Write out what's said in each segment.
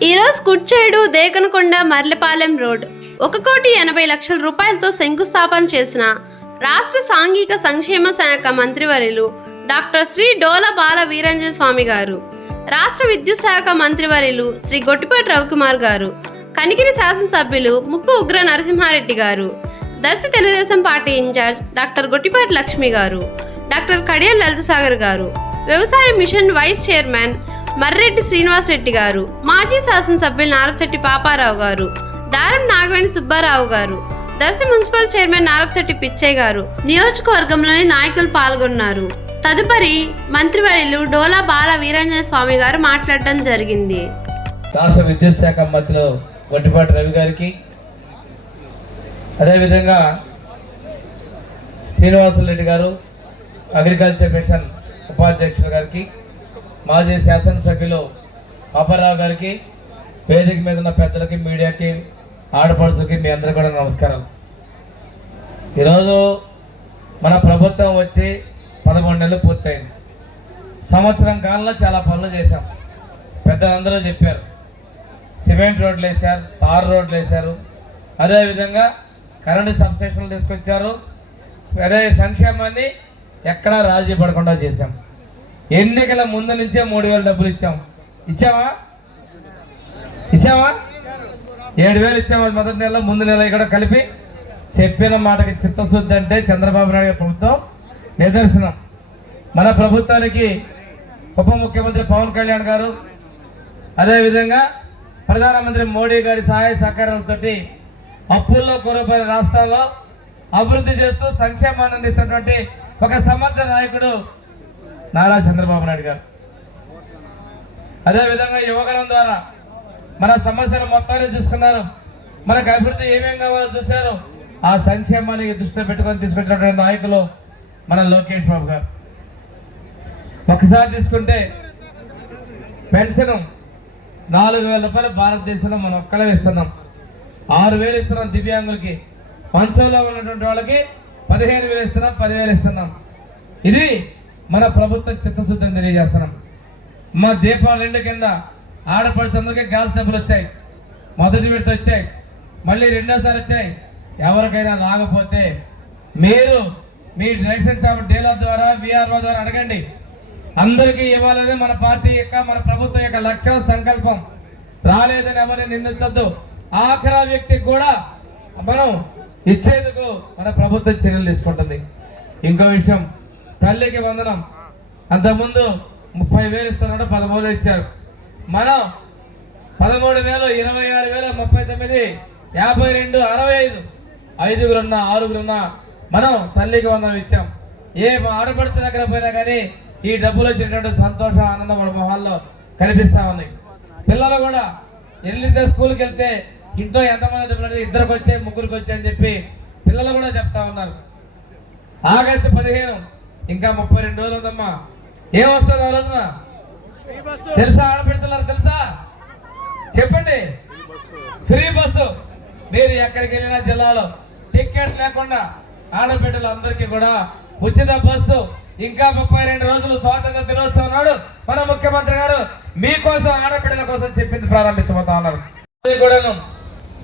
ఈరోజు కుర్చేడు దేకనకొండ మర్లపాలెం రోడ్. ఒక కోటి ఎనభై లక్షల రూపాయలతో శంకుస్థాపన చేసిన రాష్ట్ర సాంఘిక సంక్షేమ శాఖ మంత్రివర్యులు డాక్టర్ శ్రీ డోల బాల వీరంజన్ స్వామి గారు రాష్ట్ర విద్యుత్ శాఖ మంత్రివర్యులు శ్రీ గొట్టిపాటి రవికుమార్ గారు కనికిరి శాసనసభ్యులు ముక్కు ఉగ్ర నరసింహారెడ్డి గారు Darsi Telugu Desam party incharge doctor Gottipati Lakshmi గారు డాక్టర్ కడియల్ లలితసాగర్ గారు వ్యవసాయ mission vice chairman Marreddy Srinivasareddy గారు మాజీ శాసనసభ్యులు నారపశెట్టి పాపారావు గారు దారం నాగవేణి సుబ్బారావు గారు దర్శి మున్సిపల్ చైర్మన్ నారపశెట్టి పిచ్చయ్య గారు నియోజకవర్గంలోని నాయకులు పాల్గొన్నారు. తదుపరి మంత్రివర్యులు డోలా బాల వీరాంజన స్వామి గారు మాట్లాడడం జరిగింది. రాష్ట్ర విద్యుత్ శాఖ మంత్రులు వడ్డిపాటి రవి గారికి అదేవిధంగా శ్రీనివాసరెడ్డి గారు అగ్రికల్చర్ మిషన్ ఉపాధ్యక్షులు గారికి మాజీ శాసనసభ్యులు పాపారావు గారికి వేదిక మీద ఉన్న పెద్దలకి మీడియాకి ఆడపడుచుకి మీ అందరికీ కూడా నమస్కారం. ఈరోజు మన ప్రభుత్వం వచ్చి పదకొండు నెలలు పూర్తయింది. సంవత్సరం కాలంలో చాలా పనులు చేశాం. పెద్దలందరూ చెప్పారు. సిమెంట్ రోడ్లు వేశారు తారు రోడ్లు వేశారు. అదేవిధంగా కరెంటు సబ్స్టేషన్లు తీసుకొచ్చారు. అదే సంక్షేమాన్ని ఎక్కడా రాజీ పడకుండా చేశాం. ఎన్నికల ముందు నుంచే మూడు వేలు డబ్బులు ఇచ్చాం. ఇచ్చావా? ఇచ్చావా? ఏడు వేలు ఇచ్చామా మొదటి నెల ముందు నెల ఇక్కడ కలిపి చెప్పిన మాటకి చిత్తశుద్ధి అంటే చంద్రబాబు నాయుడు ప్రభుత్వం నిదర్శనం. మన ప్రభుత్వానికి ఉప ముఖ్యమంత్రి పవన్ కళ్యాణ్ గారు అదేవిధంగా ప్రధానమంత్రి మోడీ గారి సహాయ సహకారాలతోటి అప్పుల్లో కూరపోయిన రాష్ట్రాల్లో అభివృద్ధి చేస్తూ సంక్షేమాన్ని అందిస్తున్నటువంటి ఒక సమర్థ నాయకుడు నారా చంద్రబాబు నాయుడు గారు. అదేవిధంగా యువగలం ద్వారా మన సమస్యలు మొత్తాన్ని చూసుకున్నారు. మనకు అభివృద్ధి ఏమేం కావాలో చూశారు? ఆ సంక్షేమానికి దృష్టిలో పెట్టుకొని తీసుకొచ్చినటువంటి నాయకులు మన లోకేష్ బాబు గారు. ఒకసారి తీసుకుంటే పెన్షన్ నాలుగు వేల రూపాయలు భారతదేశంలో మనం ఒక్కడే ఇస్తున్నాం. ఆరు వేలు ఇస్తున్నాం దివ్యాంగులకి. మంచంలో ఉన్నటువంటి వాళ్ళకి పదిహేను వేలు ఇస్తున్నాం పదివేలు ఇస్తున్నాం. ఇది మన ప్రభుత్వం చిత్తశుద్ధిని తెలియజేస్తున్నాం. మా దీపావళి రెండు కింద ఆడపడుతుందరికీ గ్యాస్ డబ్బులు వచ్చాయి. మొదటి విడత వచ్చాయి. మళ్ళీ రెండోసారి వచ్చాయి. ఎవరికైనా రాకపోతే మీరు మీ రేషన్ షాప్ డీలర్ ద్వారా విఆర్ఓ ద్వారా అడగండి. అందరికీ ఇవ్వాలని మన పార్టీ యొక్క మన ప్రభుత్వం యొక్క లక్ష్యం సంకల్పం. రాలేదని ఎవరిని నిందించద్దు. ఆఖరా వ్యక్తికి కూడా మనం ఇచ్చేందుకు మన ప్రభుత్వం చర్యలు తీసుకుంటుంది. ఇంకో విషయం తల్లికి వందనం. అంతకుముందు ముప్పై వేలు ఇస్తున్నాడు పదమూడు ఇచ్చారు మనం పదమూడు వేలు ఇరవై ఆరు వేల ముప్పై తొమ్మిది యాభై రెండు అరవై ఐదు ఐదుగురున్నా ఆరుగురున్నా మనం తల్లికి వందనం ఇచ్చాం. ఏ ఆడపడుతు దగ్గర పోయినా కానీ ఈ డబ్బులు వచ్చినటువంటి సంతోష ఆనందం మన మొహాల్లో కనిపిస్తా ఉంది. పిల్లలు కూడా వెళ్ళితే స్కూల్కి వెళ్తే ఇంట్లో ఎంతమంది డబ్బులు ఇద్దరికి వచ్చాయి ముగ్గురికి వచ్చాయి అని చెప్పి పిల్లలు కూడా చెప్తా ఉన్నారు. ఆగస్టు పదిహేను ఇంకా ముప్పై రెండు రోజులు ఉందమ్మా. ఏం వస్తుంది ఆలోచన తెలుసా? ఆడపిడుతున్నారు తెలుసా? చెప్పండి. Free bus. మీరు ఎక్కడికి వెళ్ళినా జిల్లాలో టికెట్ లేకుండా ఆడబిడ్డలు అందరికీ కూడా ఉచిత బస్సు. ఇంకా ముప్పై రెండు రోజులు స్వాతంత్ర దినోత్సవం నాడు మన ముఖ్యమంత్రి గారు మీకోసం ఆడబిడ్డల కోసం చెప్పింది ప్రారంభించబోతా ఉన్నారు. కూడాను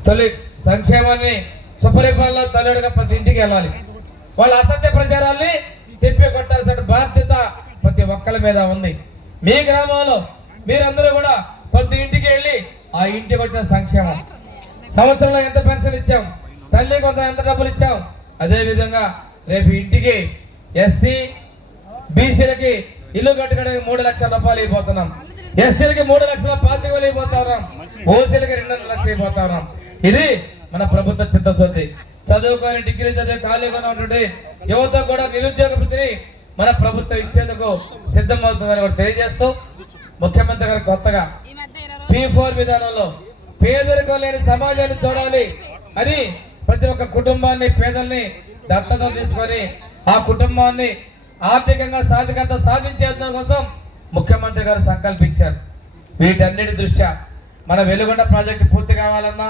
తొలి సంక్షేమాన్ని సుపరిపాలన తల్లిగా ప్రతి ఇంటికి వెళ్ళాలి. వాళ్ళ అసత్య ప్రచారాల్ని తిప్పి కొట్టాల్సిన బాధ్యత ప్రతి ఒక్కరి మీద ఉంది. మీ గ్రామంలో మీరందరూ కూడా ప్రతి ఇంటికి వెళ్ళి ఆ ఇంటికి వచ్చిన సంక్షేమం. సంవత్సరంలో ఎంత పెన్షన్ ఇచ్చాం? తల్లి కొంత ఎంత డబ్బులు ఇచ్చాం? అదేవిధంగా రేపు ఇంటికి ఎస్సీ బీసీలకి ఇల్లు కట్టుకోవడానికి మూడు లక్షల రూపాయలు అయిపోతున్నాం. ఎస్టీలకి మూడు లక్షల పాతిక వేలు అయిపోతా. ఉన్నాం ఓసీలకి రెండున్నర లక్షలు అయిపోతా. ఉన్నాం ఇది మన ప్రభుత్వ చిత్తశుద్ధి. చదువుకొని డిగ్రీ చదివి ఖాళీగా ఉన్నటువంటి యువత కూడా నిరుద్యోగ వృత్తిని మన ప్రభుత్వం ఇచ్చేందుకు సిద్ధమవుతుందని కూడా తెలియజేస్తూ ముఖ్యమంత్రి గారు కొత్తగా పీ ఫోర్ విధానంలో పేదరికం లేని సమాజాన్ని చూడాలి అని ప్రతి ఒక్క కుటుంబాన్ని పేదల్ని దత్తత తీసుకొని ఆ కుటుంబాన్ని ఆర్థికంగా సాధికారత సాధించేందుకు కోసం ముఖ్యమంత్రి గారు సంకల్పించారు. వీటన్నిటి దృష్ట్యా మన వెలుగొండ ప్రాజెక్టు పూర్తి కావాలన్నా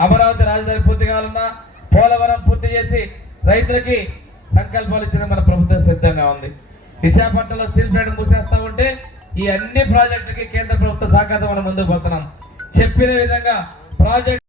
అమరావతి రాజధాని పూర్తి కావాలన్నా పోలవరం పూర్తి చేసి రైతులకి సంకల్పాలు ఇచ్చిన మన ప్రభుత్వం సిద్ధంగా ఉంది. విశాఖపట్నంలో స్టీల్ ప్లాంట్ మూసేస్తా ఉంటే ఈ అన్ని ప్రాజెక్టులకి కేంద్ర ప్రభుత్వ సహకారం మనం ముందుకు పోతున్నాం. చెప్పిన విధంగా ప్రాజెక్ట్